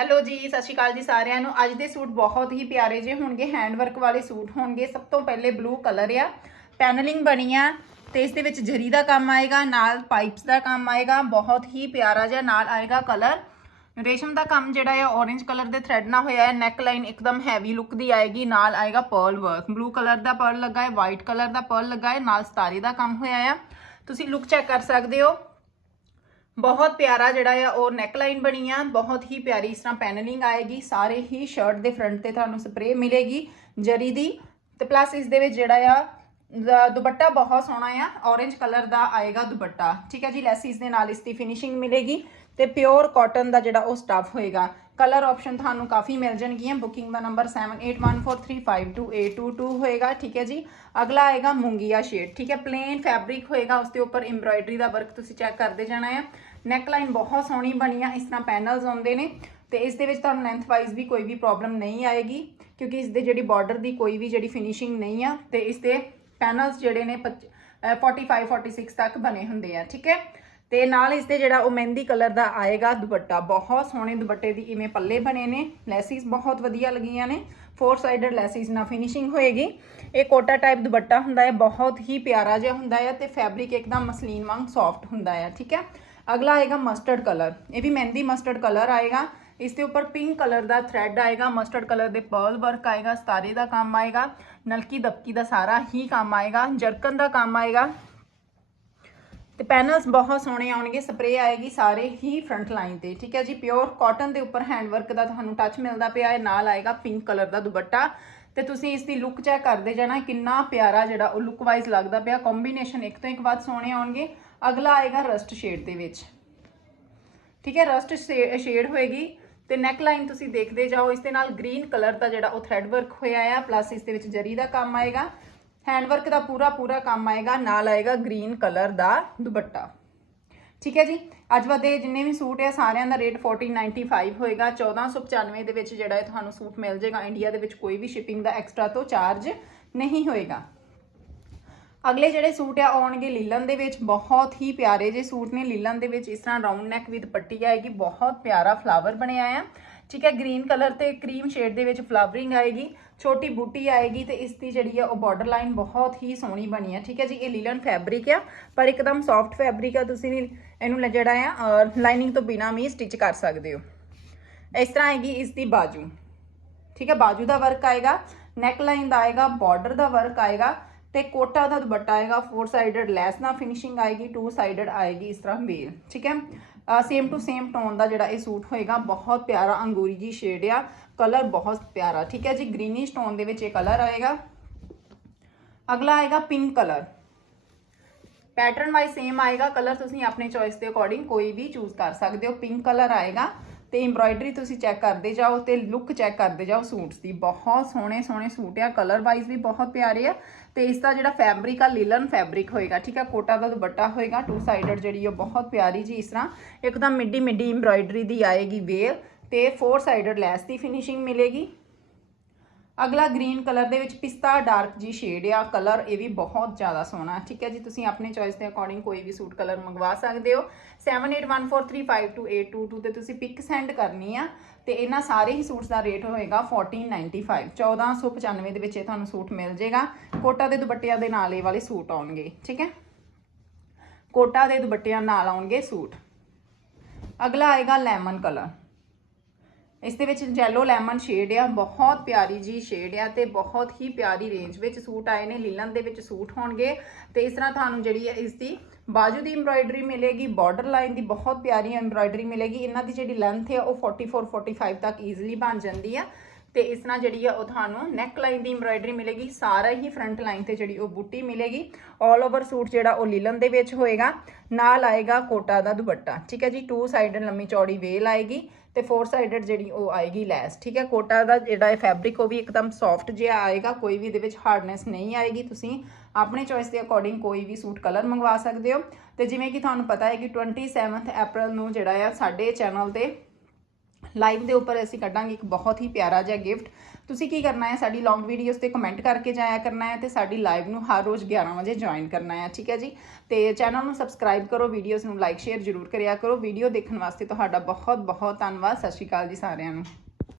Hello ਜੀ, ਸਤਿ ਸ਼੍ਰੀ ਅਕਾਲ ਜੀ ਸਾਰਿਆਂ ਨੂੰ। ਅੱਜ ਦੇ ਸੂਟ ਬਹੁਤ ਹੀ ਪਿਆਰੇ ਜਿਹੇ ਹੋਣਗੇ ਹੈਂਡ ਵਰਕ ਵਾਲੇ ਸੂਟ ਹੋਣਗੇ। ਸਭ ਤੋਂ ਪਹਿਲੇ ਬਲੂ ਕਲਰ ਆ। ਪੈਨਲਿੰਗ ਬਣੀ ਆ ਤੇ ਇਸ ਦੇ ਵਿੱਚ ਜਰੀ ਦਾ ਕੰਮ ਆਏਗਾ, ਨਾਲ ਪਾਈਪਸ ਦਾ ਕੰਮ ਆਏਗਾ। ਬਹੁਤ ਹੀ ਪਿਆਰਾ ਜਿਹਾ ਨਾਲ ਆਏਗਾ ਕਲਰ ਰੇਸ਼ਮ ਦਾ ਕੰਮ ਜਿਹੜਾ ਆ, orange ਕਲਰ ਦੇ ਥ੍ਰੈਡ ਨਾਲ ਹੋਇਆ ਹੈ। ਨੈਕ ਲਾਈਨ ਇੱਕਦਮ ਹੈਵੀ ਲੁੱਕ ਦੀ ਆਏਗੀ, ਨਾਲ ਆਏਗਾ ਪਰਲ ਵਰਕ ਬਲੂ ਕਲਰ ਦਾ ਪਰਲ ਲੱਗਾ ਹੈ ਵਾਈਟ ਕਲਰ ਦਾ ਪਰਲ ਲੱਗਾ ਹੈ, ਨਾਲ ਸਤਾਰੇ ਦਾ ਕੰਮ ਹੋਇਆ ਆ। ਤੁਸੀਂ ਲੁੱਕ ਚੈੱਕ ਕਰ ਸਕਦੇ ਹੋ। ਬਹੁਤ ਪਿਆਰਾ ਜਿਹੜਾ ਆ, ਉਹ ਨੈਕ ਲਾਈਨ ਬਣੀ ਆ, ਬਹੁਤ ਹੀ ਪਿਆਰੀ ਇਸ ਤਰ੍ਹਾਂ ਪੈਨਲਿੰਗ ਆਏਗੀ, ਸਾਰੇ ਹੀ ਸ਼ਰਟ ਦੇ ਫਰੰਟ ਤੇ ਤੁਹਾਨੂੰ ਸਪਰੇ ਮਿਲੇਗੀ ਜਰੀ ਦੀ। ਤੇ ਪਲੱਸ ਇਸ ਦੇ ਵਿੱਚ ਜਿਹੜਾ ਆ ਦ- ਦੁਪੱਟਾ ਬਹੁਤ ਸੋਹਣਾ ਆ, orange ਕਲਰ ਦਾ ਆਏਗਾ ਦੁਪੱਟਾ। ਠੀਕ ਹੈ ਜੀ ਲੈਸਿਸ ਦੇ ਨਾਲ ਇਸ ਦੀ ਫਿਨਿਸ਼ਿੰਗ ਮਿਲੇਗੀ ਤੇ ਪਿਓਰ ਕਾਟਨ ਦਾ ਜਿਹੜਾ ਉਹ ਸਟਫ ਹੋਏਗਾ। ਕਲਰ ਆਪਸ਼ਨ ਤੁਹਾਨੂੰ ਕਾਫੀ ਮਿਲ ਜਾਣਗੀਆਂ ਬੁਕਿੰਗ ਦਾ ਨੰਬਰ 7814352822 ਹੋਏਗਾ, ਠੀਕ ਹੈ ਜੀ। ਅਗਲਾ ਆਏਗਾ ਮੂੰਗੀਆ ਸ਼ੇਡ ਠੀਕ ਹੈ ਪਲੇਨ ਫੈਬਰਿਕ ਹੋਏਗਾ, ਉਸ ਦੇ ਉੱਪਰ ਐਮਬ੍ਰਾਇਡਰੀ ਦਾ ਵਰਕ ਤੁਸੀਂ ਚੈੱਕ ਕਰਦੇ ਜਾਣਾ ਆ। ਨੈਕ ਲਾਈਨ ਬਹੁਤ ਸੋਹਣੀ ਬਣੀ ਆ, ਇਸ ਤਰ੍ਹਾਂ ਪੈਨਲਸ ਆਉਂਦੇ ਨੇ ਤੇ ਇਸ ਦੇ ਵਿੱਚ ਤੁਹਾਨੂੰ ਲੈਂਥ ਵਾਈਜ਼ ਵੀ ਕੋਈ ਵੀ ਪ੍ਰੋਬਲਮ ਨਹੀਂ ਆਏਗੀ, ਕਿਉਂਕਿ ਇਸ ਦੇ ਜਿਹੜੀ ਬਾਰਡਰ ਦੀ ਕੋਈ ਵੀ ਜਿਹੜੀ ਫਿਨਿਸ਼ਿੰਗ ਨਹੀਂ ਆ, ਤੇ ਇਸ ਦੇ ਪੈਨਲਸ ਜਿਹੜੇ ਨੇ 25 ਅਹ 45 46 ਤੱਕ ਬਣੇ ਹੁੰਦੇ ਆ, ਠੀਕ ਹੈ? ਤੇ ਨਾਲ ਇਸ 'ਤੇ ਜਿਹੜਾ ਉਹ ਮਹਿੰਦੀ ਕਲਰ ਦਾ ਆਏਗਾ ਦੁਪੱਟਾ। ਬਹੁਤ ਸੋਹਣੇ ਦੁਪੱਟੇ ਦੀ ਇਵੇਂ ਪੱਲੇ ਬਣੇ ਨੇ। ਲੈਸਿਸ ਬਹੁਤ ਵਧੀਆ ਲੱਗੀਆਂ ਨੇ। ਫੋਰ ਸਾਈਡਡ ਲੈਸਿਸ ਨਾਲ ਫਿਨਿਸ਼ਿੰਗ ਹੋਏਗੀ। ਇਹ ਕੋਟਾ ਟਾਈਪ ਦੁਪੱਟਾ ਹੁੰਦਾ ਹੈ। ਬਹੁਤ ਹੀ ਪਿਆਰਾ ਜਿਹਾ ਹੁੰਦਾ ਹੈ ਤੇ ਫੈਬਰਿਕ ਇੱਕਦਮ ਮਸਲੀਨ ਵਾਂਗ ਸੌਫਟ ਹੁੰਦਾ ਹੈ। ਠੀਕ ਹੈ? ਅਗਲਾ ਆਏਗਾ ਮਸਟਰਡ ਕਲਰ ਇਹ ਵੀ ਮਹਿੰਦੀ ਮਸਟਰਡ ਕਲਰ ਆਏਗਾ। ਇਸ ਦੇ ਉੱਪਰ ਪਿੰਕ ਕਲਰ ਦਾ ਥ੍ਰੈਡ ਆਏਗਾ। ਮਸਟਰਡ ਕਲਰ ਦੇ ਪਰਲ ਵਰਕ ਆਏਗਾ। ਸਤਾਰੇ ਦਾ ਕੰਮ ਆਏਗਾ। ਨਲਕੀ ਦਬਕੀ ਦਾ ਸਾਰਾ ਹੀ ਕੰਮ ਆਏਗਾ। ਜਰਕਨ ਦਾ ਕੰਮ ਆਏਗਾ। ਤੇ ਪੈਨਲਸ ਬਹੁਤ ਸੋਹਣੇ ਆਉਣਗੇ ਸਪਰੇ ਆਏਗੀ ਸਾਰੇ ਹੀ ਫਰੰਟ ਲਾਈਨ ਤੇ, ਠੀਕ ਹੈ ਜੀ? ਪਿਓਰ ਕਾਟਨ ਦੇ ਉੱਪਰ ਹੈਂਡ ਵਰਕ ਦਾ ਤੁਹਾਨੂੰ ਟੱਚ ਮਿਲਦਾ ਪਿਆ ਹੈ, ਨਾਲ ਆਏਗਾ ਪਿੰਕ ਕਲਰ ਦਾ ਦੁਪੱਟਾ। ਤੇ ਤੁਸੀਂ ਇਸ ਦੀ ਲੁੱਕ ਚੈੱਕ ਕਰਦੇ ਜਾਣਾ, ਕਿੰਨਾ ਪਿਆਰਾ ਜਿਹੜਾ ਉਹ ਲੁੱਕ ਵਾਈਜ਼ ਲੱਗਦਾ ਪਿਆ। ਕੰਬੀਨੇਸ਼ਨ ਇੱਕ ਤੋਂ ਇੱਕ ਵੱਧ ਸੋਹਣੇ ਆਉਣਗੇ। ਅਗਲਾ ਆਏਗਾ ਰਸਟ ਸ਼ੇਡ ਦੇ ਵਿੱਚ। ਠੀਕ ਹੈ ਰਸਟ ਸ਼ੇਡ ਹੋਏਗੀ। ਤੇ ਨੈਕ ਲਾਈਨ ਤੁਸੀਂ ਦੇਖਦੇ ਜਾਓ, ਇਸ ਦੇ ਨਾਲ ਗ੍ਰੀਨ ਕਲਰ ਦਾ ਜਿਹੜਾ ਉਹ ਥ੍ਰੈਡ ਵਰਕ ਹੋਇਆ ਆ ਪਲੱਸ ਇਸ ਦੇ ਵਿੱਚ ਜਰੀ ਦਾ ਕੰਮ ਆਏਗਾ। ਹੈਂਡਵਰਕ ਦਾ ਪੂਰਾ ਪੂਰਾ ਕੰਮ ਆਏਗਾ, ਨਾਲ ਆਏਗਾ ਗ੍ਰੀਨ ਕਲਰ ਦਾ ਦੁਪੱਟਾ। ਠੀਕ ਹੈ ਜੀ? ਅੱਜ ਵਾਦੇ ਜਿੰਨੇ ਵੀ ਸੂਟ ਆ, ਸਾਰਿਆਂ ਦਾ ਰੇਟ 1495 ਹੋਏਗਾ। 1495 ਦੇ ਵਿੱਚ ਜਿਹੜਾ ਇਹ ਤੁਹਾਨੂੰ ਸੂਟ ਮਿਲ ਜਾਏਗਾ ਇੰਡੀਆ ਦੇ ਵਿੱਚ ਕੋਈ ਵੀ ਸ਼ਿਪਿੰਗ ਦਾ ਐਕਸਟਰਾ ਤੋਂ ਚਾਰਜ ਨਹੀਂ ਹੋਏਗਾ। ਅਗਲੇ ਜਿਹੜੇ ਸੂਟ ਆ, ਆਉਣਗੇ ਲੀਲਨ ਦੇ ਵਿੱਚ। ਬਹੁਤ ਹੀ ਪਿਆਰੇ ਜੇ ਸੂਟ ਨੇ। ਲੀਲਨ ਦੇ ਵਿੱਚ ਇਸ ਤਰ੍ਹਾਂ ਰਾਉਂਡ ਨੈਕ ਵਿਦ ਪੱਟੀ ਆਏਗੀ। ਬਹੁਤ ਪਿਆਰਾ ਫਲਾਵਰ ਬਣਿਆ ਆ। ਠੀਕ ਹੈ ਗ੍ਰੀਨ ਕਲਰ ਤੇ ਕਰੀਮ ਸ਼ੇਡ ਦੇ ਵਿੱਚ ਫਲਾਵਰਿੰਗ ਆਏਗੀ, ਛੋਟੀ ਬੂਟੀ ਆਏਗੀ ਤੇ ਇਸ ਦੀ ਜਿਹੜੀ ਆ ਉਹ ਬਾਰਡਰ ਲਾਈਨ ਬਹੁਤ ਹੀ ਸੋਹਣੀ ਬਣੀ ਆ, ਠੀਕ ਹੈ ਜੀ, ਇਹ ਲੀਲਨ ਫੈਬਰਿਕ ਆ, ਪਰ ਇੱਕਦਮ ਸੌਫਟ ਫੈਬਰਿਕ ਆ, ਤੁਸੀਂ ਵੀ ਇਹਨੂੰ ਜਿਹੜਾ ਆ ਲਾਈਨਿੰਗ ਤੋਂ ਬਿਨਾ ਵੀ ਸਟਿਚ ਕਰ ਸਕਦੇ ਹੋ। ਇਸ ਤਰ੍ਹਾਂ ਆਏਗੀ ਇਸ ਦੀ ਬਾਜੂ, ਠੀਕ ਹੈ, ਬਾਜੂ ਦਾ ਵਰਕ ਆਏਗਾ ਨੈਕ ਲਾਈਨ ਦਾ ਆਏਗਾ ਬਾਰਡਰ ਦਾ ਵਰਕ ਆਏਗਾ ਤੇ ਕੋਟਾ ਦਾ ਦੁਪੱਟਾ ਆਏਗਾ ਫੋਰ ਸਾਈਡਡ ਲੈਸ ਨਾਲ ਫਿਨਿਸ਼ਿੰਗ ਆਏਗੀ ਟੂ ਸਾਈਡਡ ਆਏਗੀ, ਇਸ ਤਰ੍ਹਾਂ ਵੇਲ ਠੀਕ ਹੈ। ਸੇਮ ਟੂ ਸੇਮ ਟੋਨ ਦਾ ਜਿਹੜਾ ਇਹ ਸੂਟ ਹੋਏਗਾ, ਬਹੁਤ ਪਿਆਰਾ ਅੰਗੂਰੀ ਜੀ ਸ਼ੇਡ ਆ ਕਲਰ ਬਹੁਤ ਪਿਆਰਾ, ਠੀਕ ਹੈ ਜੀ? ਗ੍ਰੀਨਿਸ਼ ਟੋਨ ਦੇ ਵਿੱਚ ਇਹ ਕਲਰ ਆਏਗਾ। ਅਗਲਾ ਆਏਗਾ pink colour pattern wise same ਆਏਗਾ ਕਲਰ ਤੁਸੀਂ ਆਪਣੇ ਚੋਇਸ ਦੇ ਅਕੋਰਡਿੰਗ ਕੋਈ ਵੀ ਚੂਜ਼ ਕਰ ਸਕਦੇ ਹੋ। ਪਿੰਕ ਕਲਰ ਆਏਗਾ। ਤੇ ਐਮਬ੍ਰਾਇਡਰੀ ਤੁਸੀਂ ਚੈੱਕ ਕਰਦੇ ਜਾਓ ਤੇ ਲੁੱਕ ਚੈੱਕ ਕਰਦੇ ਜਾਓ ਸੂਟਸ ਦੀ। ਬਹੁਤ ਸੋਹਣੇ ਸੋਹਣੇ ਸੂਟ ਆ। ਕਲਰ ਵਾਈਜ਼ ਵੀ ਬਹੁਤ ਪਿਆਰੇ ਆ। ਤੇ ਇਸ ਦਾ ਜਿਹੜਾ ਫੈਬਰਿਕ ਆ ਲੀਲਨ ਫੈਬਰਿਕ ਹੋਏਗਾ, ਠੀਕ ਆ? ਕੋਟਾ ਦਾ ਦੁਪੱਟਾ ਹੋਏਗਾ ਟੂ ਸਾਈਡਡ ਜਿਹੜੀ ਉਹ ਬਹੁਤ ਪਿਆਰੀ ਜੀ ਇਸ ਤਰ੍ਹਾਂ। ਇੱਕਦਮ ਮਿੱਡੀ ਮਿੱਡੀ ਐਮਬ੍ਰਾਇਡਰੀ ਦੀ ਆਏਗੀ ਵੇਲ ਤੇ ਫੋਰ ਸਾਈਡਡ ਲੈਸ ਦੀ ਫਿਨਿਸ਼ਿੰਗ ਮਿਲੇਗੀ। ਅਗਲਾ ਗ੍ਰੀਨ ਕਲਰ ਦੇ ਵਿੱਚ ਪਿਸਤਾ, ਡਾਰਕ ਜੀ ਸ਼ੇਡ ਆ। ਕਲਰ ਇਹ ਵੀ ਬਹੁਤ ਜ਼ਿਆਦਾ ਸੋਹਣਾ। ਠੀਕ ਹੈ ਜੀ, ਤੁਸੀਂ ਆਪਣੇ ਚੋਇਸ ਦੇ ਅਕੋਰਡਿੰਗ ਕੋਈ ਵੀ ਸੂਟ ਕਲਰ ਮੰਗਵਾ ਸਕਦੇ ਹੋ। 7814352822 ਤੇ ਤੁਸੀਂ ਪਿਕ ਸੈਂਡ ਕਰਨੀ ਆ ਤੇ ਇਹਨਾਂ ਸਾਰੇ ਹੀ ਸੂਟਸ ਦਾ ਰੇਟ ਹੋਏਗਾ 1495 1495 ਦੇ ਵਿੱਚ ਇਹ ਤੁਹਾਨੂੰ ਸੂਟ ਮਿਲ ਜਾਏਗਾ। ਕੋਟਾ ਦੇ ਦੁਪੱਟਿਆਂ ਦੇ ਨਾਲ ਇਹ ਵਾਲੇ ਸੂਟ ਆਉਣਗੇ। ਠੀਕ ਹੈ? ਕੋਟਾ ਦੇ ਦੁਪੱਟਿਆਂ ਨਾਲ ਆਉਣਗੇ ਸੂਟ। ਅਗਲਾ ਆਏਗਾ ਲੈਮਨ ਕਲਰ। ਇਸ ਦੇ ਵਿੱਚ ਜੈਲੋ ਲੈਮਨ ਸ਼ੇਡ ਆ, ਬਹੁਤ ਪਿਆਰੀ ਜੀ ਸ਼ੇਡ ਆ ਤੇ ਬਹੁਤ ਹੀ ਪਿਆਰੀ ਰੇਂਜ ਵਿੱਚ ਸੂਟ ਆਏ ਨੇ, ਲੀਲਨ ਦੇ ਵਿੱਚ ਸੂਟ ਹੋਣਗੇ ਤੇ ਇਸ ਤਰ੍ਹਾਂ ਤੁਹਾਨੂੰ ਜਿਹੜੀ ਹੈ ਇਸ ਦੀ ਬਾਜੂ ਦੀ ਐਮਬ੍ਰਾਇਡਰੀ ਮਿਲੇਗੀ ਬਾਰਡਰ ਲਾਈਨ ਦੀ ਬਹੁਤ ਪਿਆਰੀ ਐਮਬ੍ਰਾਇਡਰੀ ਮਿਲੇਗੀ, ਇਹਨਾਂ ਦੀ ਜਿਹੜੀ ਲੈਂਥ ਹੈ ਉਹ 44 45 ਤੱਕ ਈਜ਼ੀਲੀ ਬਣ ਜਾਂਦੀ ਆ। ਤੇ ਇਸ ਨਾਲ ਜਿਹੜੀ ਆ ਉਹ ਤੁਹਾਨੂੰ ਨੈਕ ਲਾਈਨ ਦੀ ਐਮਬ੍ਰਾਇਡਰੀ ਮਿਲੇਗੀ, ਸਾਰਾ ਹੀ ਫਰੰਟ ਲਾਈਨ ਤੇ ਜਿਹੜੀ ਉਹ ਬੂਟੀ ਮਿਲੇਗੀ। 올 ਓਵਰ ਸੂਟ ਜਿਹੜਾ ਉਹ ਲੀਲਨ ਦੇ ਵਿੱਚ ਹੋਏਗਾ, ਨਾਲ ਆਏਗਾ ਕੋਟਾ ਦਾ ਦੁਪੱਟਾ। ਠੀਕ ਹੈ ਜੀ ਟੂ ਸਾਈਡਡ ਲੰਮੀ ਚੌੜੀ ਵੇਲ ਆਏਗੀ ਤੇ ਫੋਰ ਸਾਈਡਡ ਜਿਹੜੀ ਉਹ ਆਏਗੀ ਲੈਸ। ਠੀਕ ਹੈ, ਕੋਟਾ ਦਾ ਜਿਹੜਾ ਇਹ ਫੈਬਰਿਕ ਉਹ ਵੀ ਇੱਕਦਮ ਸੌਫਟ ਜਿਹਾ ਆਏਗਾ, ਕੋਈ ਵੀ ਇਹਦੇ ਵਿੱਚ ਹਾਰਡਨੈਸ ਨਹੀਂ ਆਏਗੀ। ਤੁਸੀਂ ਆਪਣੇ ਚੋਇਸ ਦੇ ਅਕੋਰਡਿੰਗ ਕੋਈ ਵੀ ਸੂਟ ਕਲਰ ਮੰਗਵਾ ਸਕਦੇ ਹੋ। ਤੇ ਜਿਵੇਂ ਕਿ ਤੁਹਾਨੂੰ ਪਤਾ ਹੈ ਕਿ 27th ਅਪ੍ਰੈਲ ਨੂੰ ਜਿਹੜਾ ਆ ਸਾਡੇ ਚੈਨਲ ਤੇ ਲਾਈਵ ਦੇ ਉੱਪਰ ਅਸੀਂ ਕੱਢਾਂਗੇ ਇੱਕ ਬਹੁਤ ਹੀ ਪਿਆਰਾ ਜਿਹਾ ਗਿਫਟ। ਤੁਸੀਂ ਕੀ ਕਰਨਾ ਹੈ? ਸਾਡੀ ਲੌਂਗ ਵੀਡੀਓਜ਼ ਤੇ ਕਮੈਂਟ ਕਰਕੇ ਜਾਇਆ ਕਰਨਾ ਹੈ ਤੇ ਸਾਡੀ ਲਾਈਵ ਨੂੰ ਹਰ ਰੋਜ਼ 11 ਵਜੇ ਜੁਆਇਨ ਕਰਨਾ ਹੈ, ਠੀਕ ਹੈ ਜੀ? ਤੇ ਚੈਨਲ ਨੂੰ ਸਬਸਕ੍ਰਾਈਬ ਕਰੋ ਵੀਡੀਓਜ਼ ਨੂੰ ਲਾਈਕ ਸ਼ੇਅਰ ਜ਼ਰੂਰ ਕਰਿਆ ਕਰੋ। ਵੀਡੀਓ ਦੇਖਣ ਵਾਸਤੇ ਤੁਹਾਡਾ ਬਹੁਤ ਬਹੁਤ ਧੰਨਵਾਦ। ਸਤਿ ਸ਼੍ਰੀ ਅਕਾਲ ਜੀ ਸਾਰਿਆਂ ਨੂੰ।